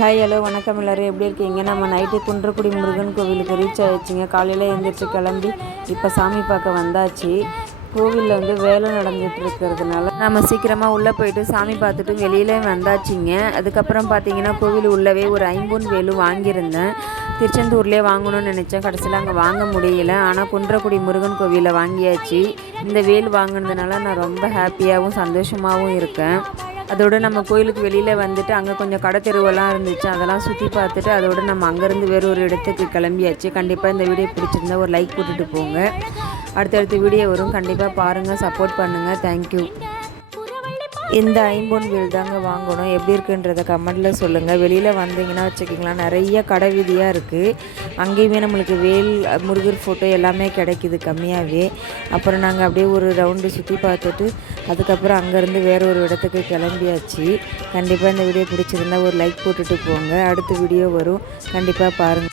Hi hello வணக்கம் எல்லோரும் எப்படி இருக்கீங்க? நம்ம நைட்டு குன்றக்குடி முருகன் கோவிலுக்கு ரீச் ஆகிடுச்சிங்க. காலையில் எழுந்திரிச்சு கிளம்பி இப்போ சாமி பார்க்க வந்தாச்சு. கோவிலில் வேலை நடந்துகிட்டு இருக்கிறதுனால நம்ம சீக்கிரமாக உள்ளே போயிட்டு சாமி பார்த்துட்டு வெளியிலே வந்தாச்சுங்க. அதுக்கப்புறம் பார்த்தீங்கன்னா கோவில் உள்ளவே ஒரு ஐம்பொன் வேலு வாங்கியிருந்தேன். திருச்செந்தூர்லேயே வாங்கணும்னு நினச்சேன், கடைசியில் அங்கே வாங்க முடியல. ஆனால் குன்றக்குடி முருகன் கோவிலில் வாங்கியாச்சு. இந்த வேல் வாங்கினதுனால நான் ரொம்ப ஹாப்பியாகவும் சந்தோஷமாகவும் இருக்கேன். அதோடு நம்ம கோயிலுக்கு வெளியில் வந்துட்டு அங்கே கொஞ்சம் கடை தெருவெல்லாம் இருந்துச்சு, அதெல்லாம் சுற்றி பார்த்துட்டு அதோடு நம்ம அங்கேருந்து வேறு ஒரு இடத்துக்கு கிளம்பியாச்சு. கண்டிப்பாக இந்த வீடியோ பிடிச்சிருந்தா ஒரு லைக் போட்டுட்டு போங்க. அடுத்தடுத்த வீடியோ வரும், கண்டிப்பாக பாருங்கள், சப்போர்ட் பண்ணுங்கள். தேங்க்யூ. இந்த ஐம்பொன் வேல் தாங்க வாங்கணும். எப்படி இருக்குன்றதை கமெண்டில் சொல்லுங்கள். வெளியில் வந்தீங்கன்னா வச்சுக்கிங்களா, நிறைய கடை வீதியாக இருக்குது. அங்கேயுமே நம்மளுக்கு வேல் முருகர் ஃபோட்டோ எல்லாமே கிடைக்கிது கம்மியாகவே. அப்புறம் நாங்கள் அப்படியே ஒரு ரவுண்டு சுற்றி பார்த்துட்டு அதுக்கப்புறம் அங்கேருந்து வேறு ஒரு இடத்துக்கு கிளம்பியாச்சு. கண்டிப்பாக இந்த வீடியோ பிடிச்சிருந்தா ஒரு லைக் போட்டுட்டு போங்க. அடுத்த வீடியோ வரும், கண்டிப்பாக பாருங்கள்.